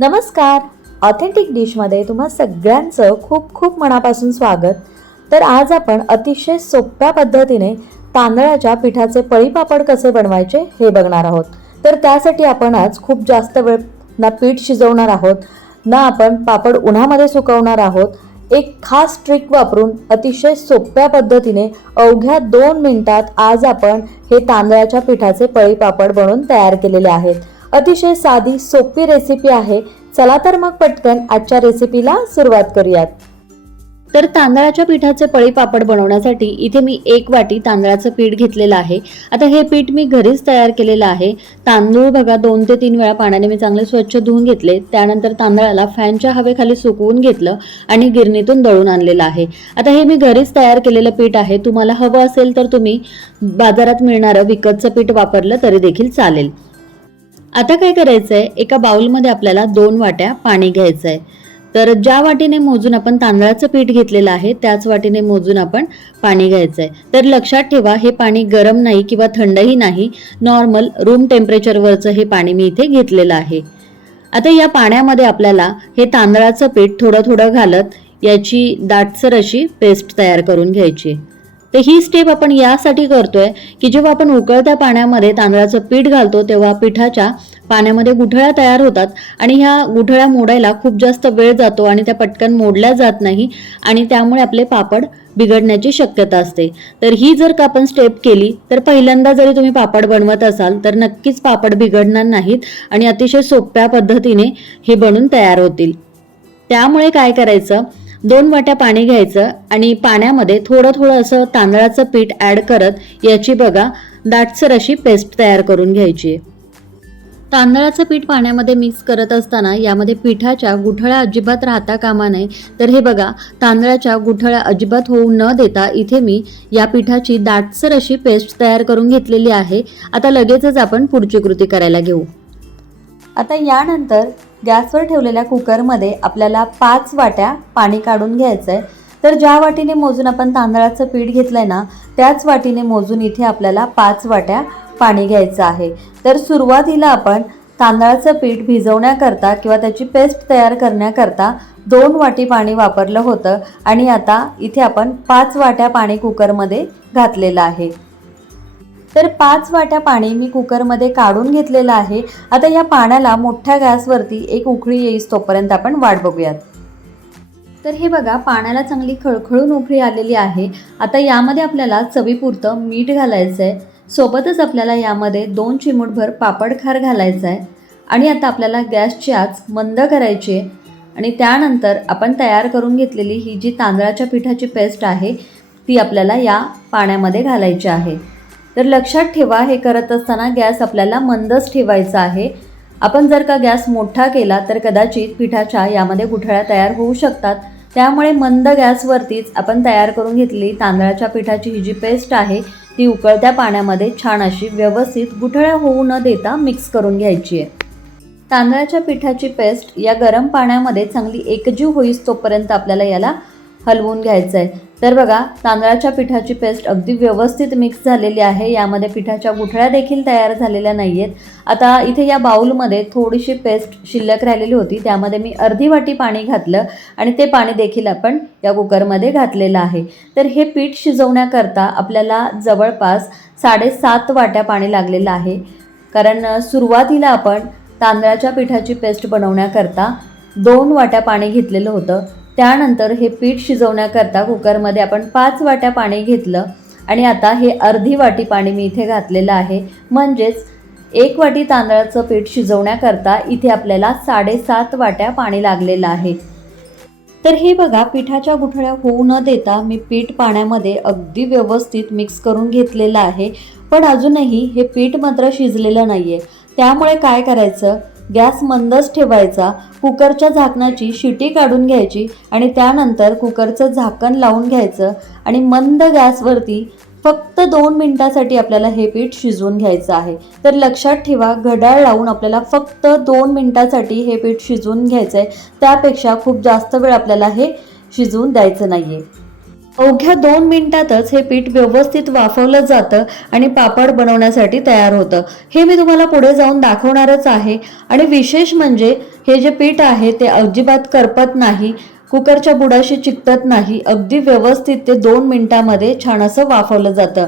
नमस्कार. ऑथेंटिक डिशमध्ये तुम्हा सगळ्यांचं खूप खूप मनापासून स्वागत. तर आज आपण अतिशय सोप्या पद्धतीने तांदळाच्या पिठाचे पळीपापड कसे बनवायचे हे बघणार आहोत. तर त्यासाठी आपण आज खूप जास्त वेळ ना पीठ शिजवणार आहोत ना आपण पापड उन्हामध्ये सुकवणार आहोत. एक खास ट्रिक वापरून अतिशय सोप्या पद्धतीने अवघ्या दोन मिनिटात आज आपण हे तांदळाच्या पिठाचे पळीपापड बनवून तयार केलेले आहेत. अतिशय साधी सोपी रेसिपी आहे. चला तर मग पटकन आजच्या रेसिपीला सुरुवात करूयात. तर तांदळाच्या पिठाचे पळी पापड बनवण्यासाठी इथे मी एक वाटी तांदळाचं पीठ घेतलेलं आहे. आता हे पीठ मी घरीच तयार केलेलं आहे. तांदूळ बघा दोन ते तीन वेळा पाण्याने मी चांगले स्वच्छ धुवून घेतले. त्यानंतर तांदळाला फॅनच्या हवेखाली सुकवून घेतलं आणि गिरणीतून दळून आणलेलं आहे. आता हे मी घरीच तयार केलेलं पीठ आहे. तुम्हाला हवं असेल तर तुम्ही बाजारात मिळणारं विकतचं पीठ वापरलं तरी देखील चालेल. आता काय करायचंय? एका बाउलमध्ये आपल्याला दोन वाट्या पाणी घ्यायचं आहे तर ज्या वाटीने मोजून आपण तांदळाचं पीठ घेतलेलं आहे त्याच वाटीने मोजून आपण पाणी घ्यायचं आहे तर लक्षात ठेवा हे पाणी गरम नाही किंवा थंडही नाही नॉर्मल रूम टेम्परेचरवरचं हे पाणी मी इथे घेतलेलं आहे. आता या पाण्यामध्ये आपल्याला हे तांदळाचं पीठ थोडं थोडं घालत याची दाटसर अशी पेस्ट तयार करून घ्यायची. तर ही स्टेप आपण यासाठी करतोय की जेव्हा आपण उकळत्या पाण्यामध्ये तांदळाचं पीठ घालतो तेव्हा पिठाच्या पाण्यामध्ये गुठळ्या तयार होतात आणि ह्या गुठळ्या मोडायला खूप जास्त वेळ जातो आणि त्या पटकन मोडल्या जात नाही आणि त्यामुळे आपले पापड बिघडण्याची शक्यता असते. तर ही जर का आपण स्टेप केली तर पहिल्यांदा जरी तुम्ही पापड बनवत असाल तर नक्कीच पापड बिघडणार नाहीत आणि अतिशय सोप्या पद्धतीने हे बनून तयार होतील. त्यामुळे काय करायचं दोन वाट्या पाणी घ्यायचं आणि पाण्यामध्ये थोडं थोडं असं तांदळाचं पीठ ॲड करत याची बघा दाटसर अशी पेस्ट तयार करून घ्यायची. तांदळाचं पीठ पाण्यामध्ये मिक्स करत असताना यामध्ये पिठाच्या गुठळ्या अजिबात राहता कामा नये. तर हे बघा तांदळाच्या गुठळ्या अजिबात होऊ न देता इथे मी या पिठाची दाटसर अशी पेस्ट तयार करून घेतलेली आहे. आता लगेचच आपण पुढची कृती करायला घेऊ. आता यानंतर गॅसवर ठेवलेल्या कुकरमध्ये आपल्याला पाच वाट्या पाणी काढून घ्यायचं आहे तर ज्या वाटीने मोजून आपण तांदळाचं पीठ घेतलं आहे ना त्याच वाटीने मोजून इथे आपल्याला पाच वाट्या पाणी घ्यायचं आहे. तर सुरुवातीला आपण तांदळाचं पीठ भिजवण्याकरता किंवा त्याची पेस्ट तयार करण्याकरता दोन वाटी पाणी वापरलं होतं आणि आता इथे आपण पाच वाट्या पाणी कुकरमध्ये घातलेलं आहे. तर पाच वाट्या पाणी मी कुकरमध्ये काढून घेतलेलं आहे. आता या पाण्याला मोठ्या गॅसवरती एक उकळी येईस तोपर्यंत आपण वाट बघूयात. तर हे बघा पाण्याला चांगली खळखळून उकळी आलेली आहे. आता यामध्ये आपल्याला चवीपुरतं मीठ घालायचं आहे सोबतच आपल्याला यामध्ये दोन चिमूटभर पापड खार घालायचा आहे आणि आता आपल्याला गॅसची आच मंद करायची आहे. आणि त्यानंतर आपण तयार करून घेतलेली ही जी तांदळाच्या पिठाची पेस्ट आहे ती आपल्याला या पाण्यामध्ये घालायची आहे. तर लक्षात ठेवा हे करत असताना गॅस आपल्याला मंदच ठेवायचा आहे. आपण जर का गॅस मोठा केला तर कदाचित पिठाच्या यामध्ये गुठळ्या तयार होऊ शकतात. त्यामुळे मंद गॅसवरतीच आपण तयार करून घेतली तांदळाच्या पिठाची ही जी पेस्ट आहे ती उकळत्या पाण्यामध्ये छान अशी व्यवस्थित गुठळ्या होऊ न देता मिक्स करून घ्यायची आहे. तांदळाच्या पिठाची पेस्ट या गरम पाण्यामध्ये चांगली एकजीव होईस तोपर्यंत आपल्याला याला हलवून घ्यायचं आहे तर बघा तांदळाच्या पिठाची पेस्ट अगदी व्यवस्थित मिक्स झालेली आहे. यामध्ये पिठाच्या गुठळ्या देखील तयार झालेल्या नाही आहेत आता इथे या बाऊलमध्ये थोडीशी पेस्ट शिल्लक राहिलेली होती. त्यामध्ये मी अर्धी वाटी पाणी घातलं आणि ते पाणी देखील आपण या कुकरमध्ये घातलेलं आहे. तर हे पीठ शिजवण्याकरता आपल्याला जवळपास साडेसात वाट्या पाणी लागलेलं आहे. कारण सुरुवातीला आपण तांदळाच्या पिठाची पेस्ट बनवण्याकरता दोन वाट्या पाणी घेतलेलं होतं. त्यानंतर हे पीठ शिजवण्याकरता कुकरमध्ये आपण पाच वाट्या पाणी घेतलं आणि आता हे अर्धी वाटी पाणी मी इथे घातलेलं आहे. म्हणजेच एक वाटी तांदळाचं पीठ शिजवण्याकरता इथे आपल्याला साडेसात वाट्या पाणी लागलेलं आहे. तर हे बघा पिठाच्या गुठळ्या होऊ न देता मी पीठ पाण्यामध्ये अगदी व्यवस्थित मिक्स करून घेतलेलं आहे. पण अजूनही हे पीठ मात्र शिजलेलं नाही आहे त्यामुळे काय करायचं? गॅस मंदच ठेवायचा कुकरच्या झाकणाची शिटी काढून घ्यायची आणि त्यानंतर कुकरचं झाकण लावून घ्यायचं आणि मंद गॅसवरती फक्त दोन मिनटासाठी आपल्याला हे पीठ शिजवून घ्यायचं आहे. तर लक्षात ठेवा घड्याळ लावून आपल्याला फक्त दोन मिनटासाठी हे पीठ शिजवून घ्यायचं आहे त्यापेक्षा खूप जास्त वेळ आपल्याला हे शिजवून द्यायचं नाही आहे अवघ्या दोन मिनिटातच हे पीठ व्यवस्थित वाफवलं जातं आणि पापड बनवण्यासाठी तयार होतं. हे मी तुम्हाला पुढे जाऊन दाखवणारच आहे. आणि विशेष म्हणजे हे जे पीठ आहे ते अजिबात करपत नाही कुकरच्या बुडाशी चिकटत नाही अगदी व्यवस्थित ते दोन मिनिटामध्ये छान असं वाफवलं जातं.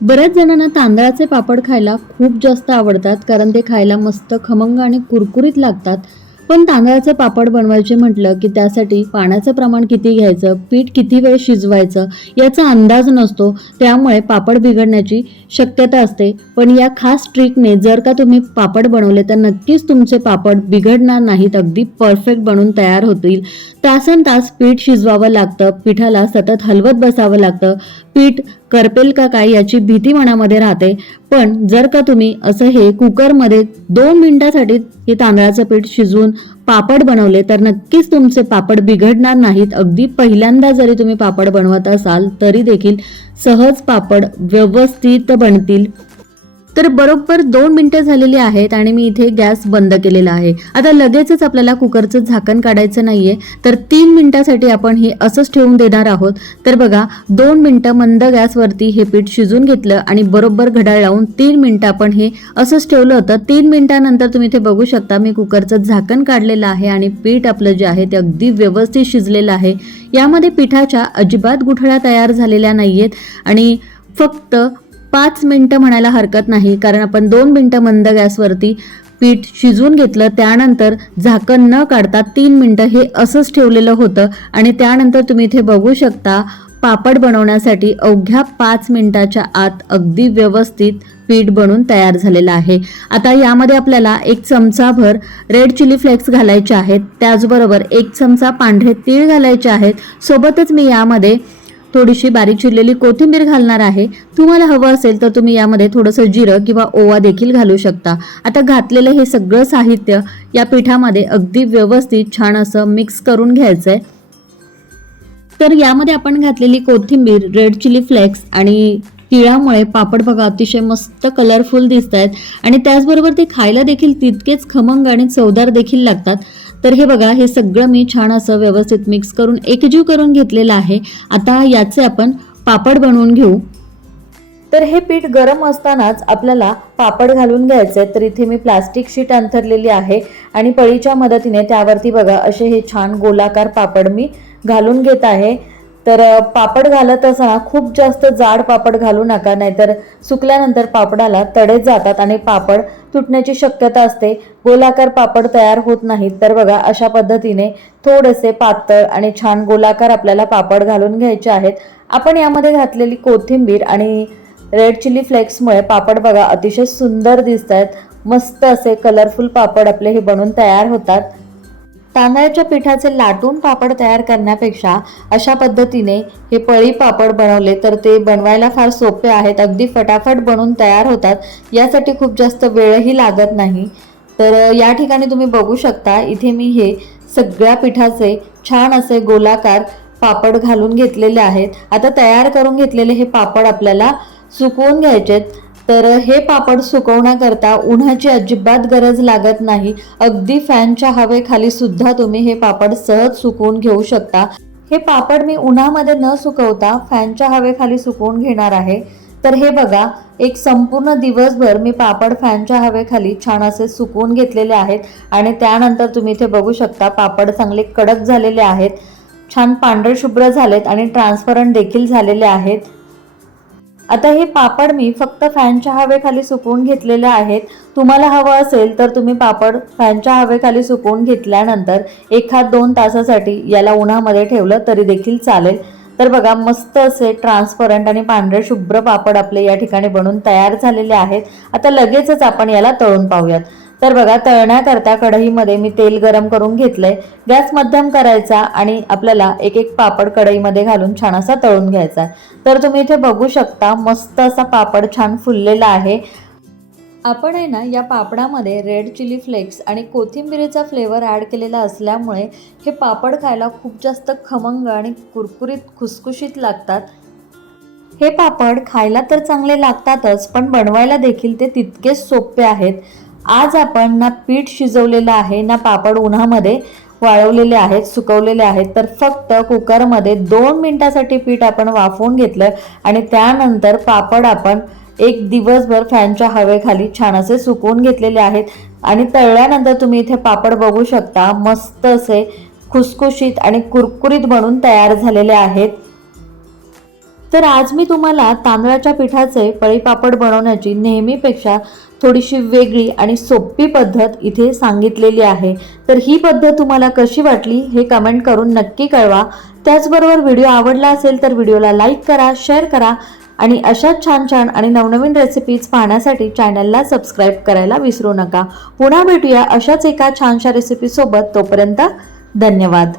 बऱ्याच जणांना तांदळाचे पापड खायला खूप जास्त आवडतात कारण ते खायला मस्त खमंग आणि कुरकुरीत लागतात. पण तांदळाचं पापड बनवायचे म्हटलं की त्यासाठी पाण्याचं प्रमाण किती घ्यायचं पीठ किती वेळ शिजवायचं याचा अंदाज नसतो. त्यामुळे पापड बिघडण्याची शक्यता असते. पण या खास ट्रिकने जर का तुम्ही पापड बनवले तर नक्कीच तुमचे पापड बिघडणार नाहीत. अगदी परफेक्ट बनून तयार होतील. तासन तास पीठ शिजवावं लागतं. पिठाला सतत हलवत बसावं लागतं. पीठ करपेल का काय याची भीती मनामध्ये राहते. पण जर का तुम्ही असं हे कुकरमध्ये दोन मिनिटासाठी हे तांदळाचं पीठ शिजवून पापड बनवले तर नक्कीच तुमचे पापड बिघडणार नाहीत. अगदी पहिल्यांदा जरी तुम्ही पापड बनवत असाल तरी देखील सहज पापड व्यवस्थित बनतील. तर बरोबर दोन मिनटं झालेली आहेत आणि मी इथे गॅस बंद केलेला आहे. आता लगेचच आपल्याला कुकरचं झाकण काढायचं नाहीये. तर तीन मिनिटासाठी आपण हे असंच ठेवून देणार आहोत. तर बघा दोन मिनटं मंद गॅसवरती हे पीठ शिजून घेतलं आणि बरोबर घड्याळ लावून तीन मिनटं आपण हे असंच ठेवलं होतं. तीन मिनिटानंतर तुम्ही इथे बघू शकता मी कुकरचं झाकण काढलेलं आहे आणि पीठ आपलं जे आहे ते अगदी व्यवस्थित शिजलेलं आहे. यामध्ये पिठाच्या अजिबात गुठळ्या तयार झालेल्या नाहीयेत आणि फक्त पाच मिनटं म्हणायला हरकत नाही कारण आपण दोन मिनटं मंद गॅसवरती पीठ शिजवून घेतलं त्यानंतर झाकण न काढता तीन मिनटं हे असंच ठेवलेलं होतं आणि त्यानंतर तुम्ही इथे बघू शकता पापड बनवण्यासाठी अवघ्या पाच मिनिटाच्या आत अगदी व्यवस्थित पीठ बनून तयार झालेलं आहे. आता यामध्ये आपल्याला एक चमचाभर रेड चिली फ्लेक्स घालायचे आहेत त्याचबरोबर एक चमचा पांढरे तीळ घालायचे आहेत. सोबतच मी यामध्ये थोडीशी बारीक चिरलेली कोथिंबीर घालणार आहे. तुम्हाला हवं असेल तर तुम्ही यामध्ये थोडंसं जिरं किंवा ओवा देखील घालू शकता. आता घातलेलं हे सगळं साहित्य या पिठामध्ये अगदी व्यवस्थित छान असं मिक्स करून घ्यायचंय. तर यामध्ये आपण घातलेली कोथिंबीर रेड चिली फ्लेक्स आणि तिळामुळे पापड बघा अतिशय मस्त कलरफुल दिसत आहेत आणि त्याचबरोबर ते खायला देखील तितकेच खमंग आणि चवदार देखील लागतात. तर हे बघा हे सगळं मी छान असं व्यवस्थित मिक्स करून एकजीव करून घेतलेलं आहे. आता याचे आपण पापड बनवून घेऊ. तर हे पीठ गरम असतानाच आपल्याला पापड घालून घ्यायचे तर इथे मी प्लास्टिक शीट अंथरलेली आहे आणि पळीच्या मदतीने त्यावरती बघा असे हे छान गोलाकार पापड मी घालून घेत आहे. तर पापड घालत असताना खूप जास्त जाड पापड घालू नका नाहीतर सुकल्यानंतर पापडाला तडे जातात आणि पापड तुटण्याची शक्यता असते. गोलाकार पापड तयार होत नाहीत. तर बघा अशा पद्धतीने थोडेसे पातळ आणि छान गोलाकार आपल्याला पापड घालून घ्यायचे आहेत. आपण यामध्ये घातलेली कोथिंबीर आणि रेड चिली फ्लेक्समुळे पापड बघा अतिशय सुंदर दिसत आहेत मस्त असे कलरफुल पापड आपले हे बनून तयार होतात. तांदळाच्या पिठाचे लाटून पापड तयार करण्यापेक्षा अशा पद्धतीने हे पळी पापड बनवले तर ते बनवायला फार सोपे आहेत. अगदी फटाफट बनून तयार होतात. यासाठी खूप जास्त वेळही लागत नाही. तर या ठिकाणी तुम्ही बघू शकता इथे मी हे सगळ्या पिठाचे छान असे गोलाकार पापड घालून घेतलेले आहेत. आता तयार करून घेतलेले हे पापड आपल्याला सुकवून घ्यायचेत. तर हे पापड सुकवण्याकरता उन्हाची अजिबात गरज लागत नाही. अगदी फॅनच्या हवेखाली सुद्धा तुम्ही हे पापड सहज सुकवून घेऊ शकता. हे पापड मी उन्हामध्ये न सुकवता फॅनच्या हवेखाली सुकवून घेणार आहे. तर हे बघा एक संपूर्ण दिवसभर मी पापड फॅनच्या हवेखाली छान असे सुकवून घेतलेले आहेत आणि त्यानंतर तुम्ही इथे बघू शकता पापड चांगले कडक झालेले आहेत. छान पांढरे शुभ्र झालेत आणि ट्रान्सपरंट देखील झालेले आहेत. आता हे पापड मी फक्त फॅनच्या हवेखाली सुकवून घेतलेले आहेत. तुम्हाला हवं असेल तर तुम्ही पापड फॅनच्या हवेखाली सुकवून घेतल्यानंतर एखाद दोन तासासाठी याला उन्हामध्ये ठेवलं तरी देखील चालेल. तर बघा मस्त असे ट्रान्सपरंट आणि पांढरे शुभ्र पापड आपले या ठिकाणी बनून तयार झालेले आहेत. आता लगेचच आपण याला तळून पाहूयात. तर बघा तळण्याकरता कढईमध्ये मी तेल गरम करून घेतलंय. गॅस मध्यम करायचा आणि आपल्याला एक एक पापड कढईमध्ये घालून छान असा तळून घ्यायचा तर तुम्ही इथे बघू शकता मस्त असा पापड छान फुललेला आहे. आपण आहे ना या पापडामध्ये रेड चिली फ्लेक्स आणि कोथिंबिरीचा फ्लेवर ॲड केलेला असल्यामुळे हे पापड खायला खूप जास्त खमंग आणि कुरकुरीत खुसखुशीत लागतात. हे पापड खायला तर चांगले लागतातच पण बनवायला देखील ते तितकेच सोपे आहेत. आज आपण ना पीठ शिजवलेलं आहे ना पापड उन्हामध्ये वाळवलेले आहेत सुकवलेले आहेत तर फक्त कुकरमध्ये दोन मिनटासाठी पीठ आपण वाफवून घेतलं आणि त्यानंतर पापड आपण एक दिवसभर फॅनच्या हवेखाली छान असे सुकवून घेतलेले आहेत. आणि तळल्यानंतर तुम्ही इथे पापड बघू शकता मस्त असे खुसखुशीत आणि कुरकुरीत बनून तयार झालेले आहेत. तर आज मी तुम्हाला तांदळाच्या पिठाचे पळीपापड बनवण्याची नेहमीपेक्षा थोडीशी वेगळी आणि सोपी पद्धत इथे सांगितलेली आहे. तर ही पद्धत तुम्हाला कशी वाटली हे कमेंट करून नक्की कळवा. त्याचबरोबर व्हिडिओ आवडला असेल तर व्हिडिओला लाईक करा शेअर करा आणि अशाच छान छान आणि नवनवीन रेसिपीज पाहण्यासाठी चॅनलला सबस्क्राईब करायला विसरू नका. पुन्हा भेटूया अशाच एका छानशा रेसिपीसोबत तोपर्यंत धन्यवाद.